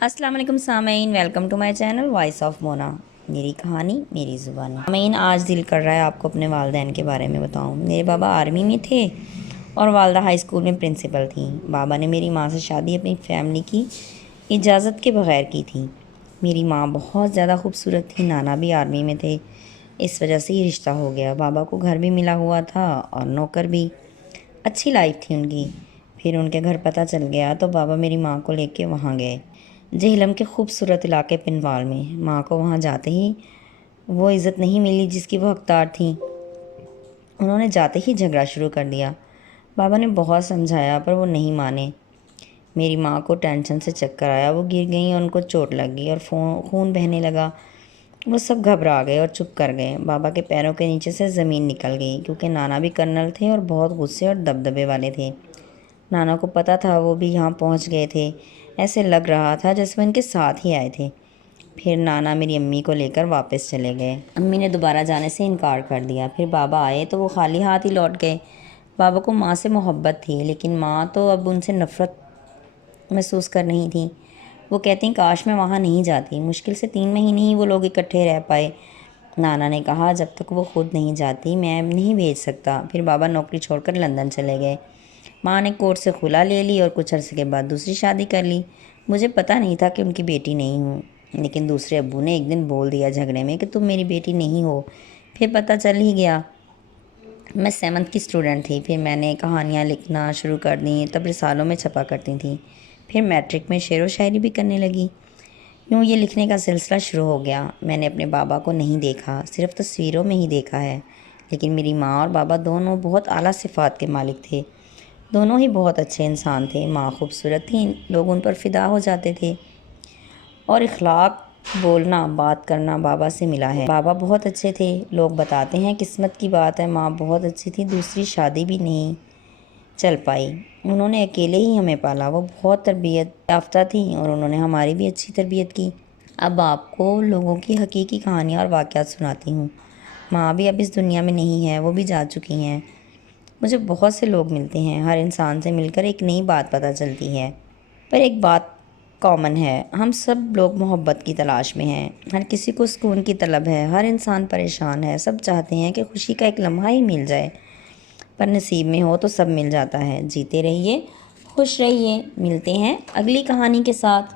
السلام علیکم سامعین، welcome to my channel voice of Mona, میری کہانی میری زبانی۔ سامعین، آج دل کر رہا ہے آپ کو اپنے والدین کے بارے میں بتاؤں۔ میرے بابا آرمی میں تھے اور والدہ ہائی اسکول میں پرنسپل تھیں۔ بابا نے میری ماں سے شادی اپنی فیملی کی اجازت کے بغیر کی تھی۔ میری ماں بہت زیادہ خوبصورت تھی، نانا بھی آرمی میں تھے، اس وجہ سے یہ رشتہ ہو گیا۔ بابا کو گھر بھی ملا ہوا تھا اور نوکر بھی، اچھی لائف تھی ان کی۔ پھر ان کے گھر پتہ چل گیا تو بابا میری ماں کو لے کے وہاں گئے، جہلم کے خوبصورت علاقے پنوال میں۔ ماں کو وہاں جاتے ہی وہ عزت نہیں ملی جس کی وہ حقدار تھیں۔ انہوں نے جاتے ہی جھگڑا شروع کر دیا۔ بابا نے بہت سمجھایا پر وہ نہیں مانے۔ میری ماں کو ٹینشن سے چکر آیا، وہ گر گئیں اور ان کو چوٹ لگ گئی اور خون بہنے لگا۔ وہ سب گھبرا گئے اور چپ کر گئے۔ بابا کے پیروں کے نیچے سے زمین نکل گئی، کیونکہ نانا بھی کرنل تھے اور بہت غصے اور دبدبے والے تھے۔ نانا کو پتہ تھا، وہ بھی یہاں پہنچ گئے تھے۔ ایسے لگ رہا تھا جیسے وہ ان کے ساتھ ہی آئے تھے۔ پھر نانا میری امی کو لے کر واپس چلے گئے۔ امی نے دوبارہ جانے سے انکار کر دیا۔ پھر بابا آئے تو وہ خالی ہاتھ ہی لوٹ گئے۔ بابا کو ماں سے محبت تھی، لیکن ماں تو اب ان سے نفرت محسوس کر رہی تھی۔ وہ کہتی ہیں کاش میں وہاں نہیں جاتی۔ مشکل سے 3 مہینے ہی وہ لوگ اکٹھے رہ پائے۔ نانا نے کہا جب تک وہ خود نہیں جاتی میں نہیں بھیج سکتا۔ پھر بابا نوکری چھوڑ کر لندن چلے گئے۔ ماں نے کورٹ سے خلا لے لی اور کچھ عرصے کے بعد دوسری شادی کر لی۔ مجھے پتہ نہیں تھا کہ ان کی بیٹی نہیں ہوں، لیکن دوسرے ابو نے ایک دن بول دیا جھگڑے میں کہ تم میری بیٹی نہیں ہو۔ پھر پتہ چل ہی گیا۔ میں 7th کی اسٹوڈنٹ تھی۔ پھر میں نے کہانیاں لکھنا شروع کر دیں، تب رسالوں میں چھپا کرتی تھیں۔ پھر میٹرک میں شعر و شاعری بھی کرنے لگی۔ یوں یہ لکھنے کا سلسلہ شروع ہو گیا۔ میں نے اپنے بابا کو نہیں دیکھا، صرف تصویروں میں ہی دیکھا ہے، لیکن میری ماں اور بابا دونوں بہت اعلیٰ صفات کے مالک تھے۔ دونوں ہی بہت اچھے انسان تھے۔ ماں خوبصورت تھیں، لوگ ان پر فدا ہو جاتے تھے، اور اخلاق، بولنا بات کرنا بابا سے ملا ہے۔ بابا بہت اچھے تھے، لوگ بتاتے ہیں قسمت کی بات ہے۔ ماں بہت اچھی تھی، دوسری شادی بھی نہیں چل پائی، انہوں نے اکیلے ہی ہمیں پالا۔ وہ بہت تربیت یافتہ تھیں اور انہوں نے ہماری بھی اچھی تربیت کی۔ اب آپ کو لوگوں کی حقیقی کہانیاں اور واقعات سناتی ہوں۔ ماں بھی اب اس دنیا میں نہیں ہے، وہ بھی جا چکی ہیں۔ مجھے بہت سے لوگ ملتے ہیں، ہر انسان سے مل کر ایک نئی بات پتہ چلتی ہے، پر ایک بات کامن ہے، ہم سب لوگ محبت کی تلاش میں ہیں۔ ہر کسی کو سکون کی طلب ہے، ہر انسان پریشان ہے، سب چاہتے ہیں کہ خوشی کا ایک لمحہ ہی مل جائے، پر نصیب میں ہو تو سب مل جاتا ہے۔ جیتے رہیے، خوش رہیے، ملتے ہیں اگلی کہانی کے ساتھ۔